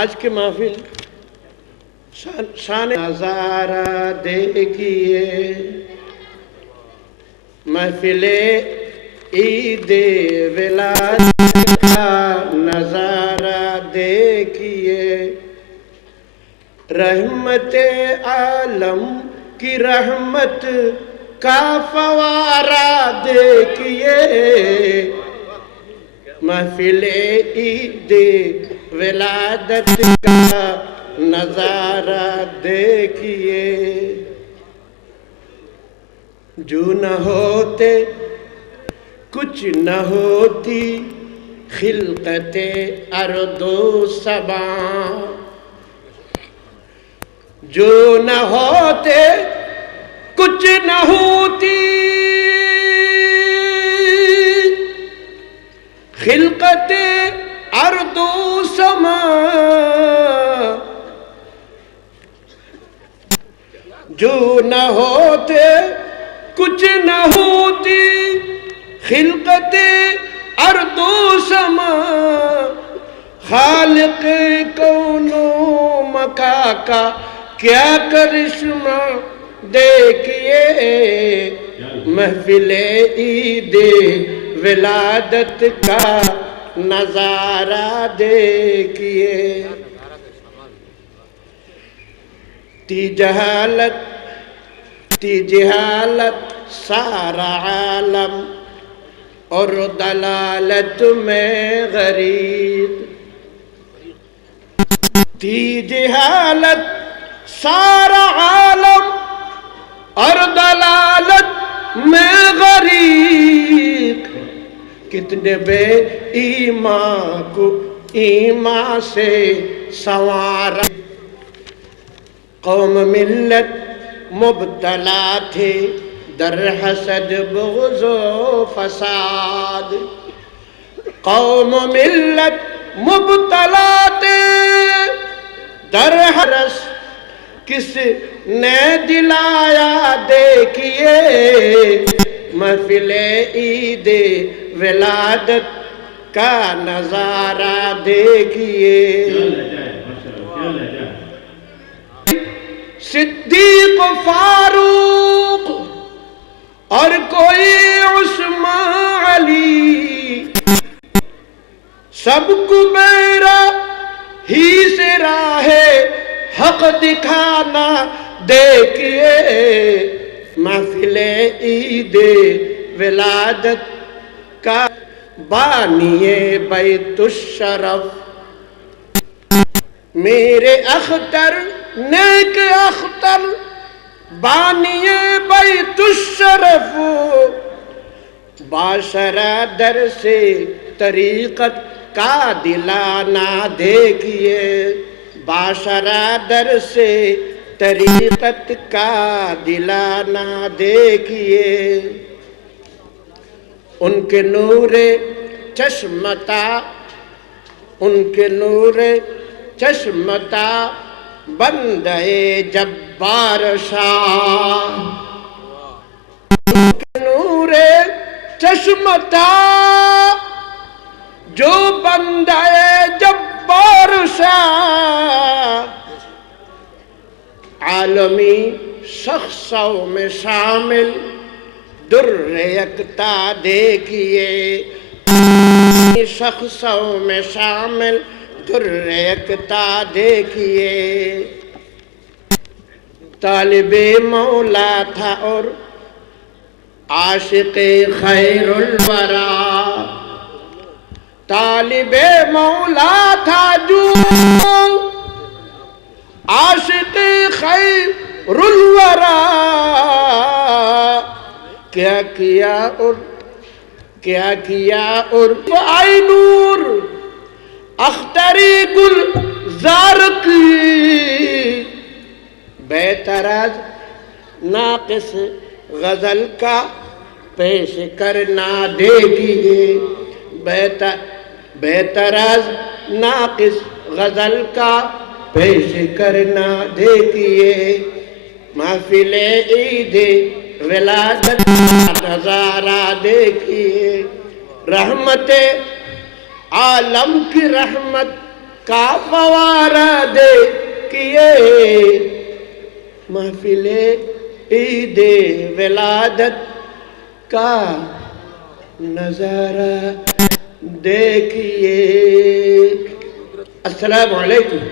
آج کے محفل شان نظارہ دیکھیے، محفل عید ولادت کا نظارہ دیکھیے، رحمت عالم کی رحمت کا فوارہ دیکھیے، محفل عید ولادت کا نظارہ دیکھیے۔ جو نہ ہوتے کچھ نہ ہوتی خلقت ارض و سماء، جو نہ ہوتے کچھ نہ ہوتی خلقت ارض و سماء، جو نہ ہوتے کچھ نہ ہوتی خلقت ارض و سماء، خالق کون و مکان کا کیا کرشمہ دیکھیے، محفل عید ولادت کا نظارہ دیکھیے۔ تی جہالت سارا عالم اور دلالت میں غریق، تی جہالت سارا عالم اور دلالت میں غریق، کتنے بے ایمان کو ایمان سے سنوارا، قوم ملت مبتلا تھے در حسد بغض و فساد، قوم ملت مبتلا تھے در حرس، کس نے دلایا دیکھیے، محفل عید ولادت کا نظارہ دیکھیے۔ صدیق فاروق اور کوئی عثمان علی، سب کو میرا ہی سے راہ حق دکھانا دیکھیے، محفل عید ولادت کا بانی بیت الشرف، میرے اختر نیک اختر بانی بیت الشرف، باشرہ در سے طریقت کا دلانا دیکھیے، باشرہ در سے طریقت کا دلانا دیکھیے، ان کے نور چشمتا، ان کے نور چشمتا بندے جبار شاہ، ان کے نور چشمتا جو بندے جبار شاہ، عالمی شخصوں میں شامل در یکتا دیکھیے، شخصوں میں شامل در یکتا دیکھیے، طالب مولا تھا اور عاشق خیر الورا، طالب مولا تھا جو عاشق خیر الورا، کیا کیا اور آئی نور اختری گلزار کی، بے طرز ناقص غزل کا پیش کرنا دیکھیے، بے طرز ناقص غزل کا پیش کرنا دیکھیے، محفل عید ولادت کا نظارہ دیکھیے، رحمت عالم کی رحمت کا فوارہ دیکھیے محفل عید ولادت کا نظارہ دیکھیے. السلام علیکم.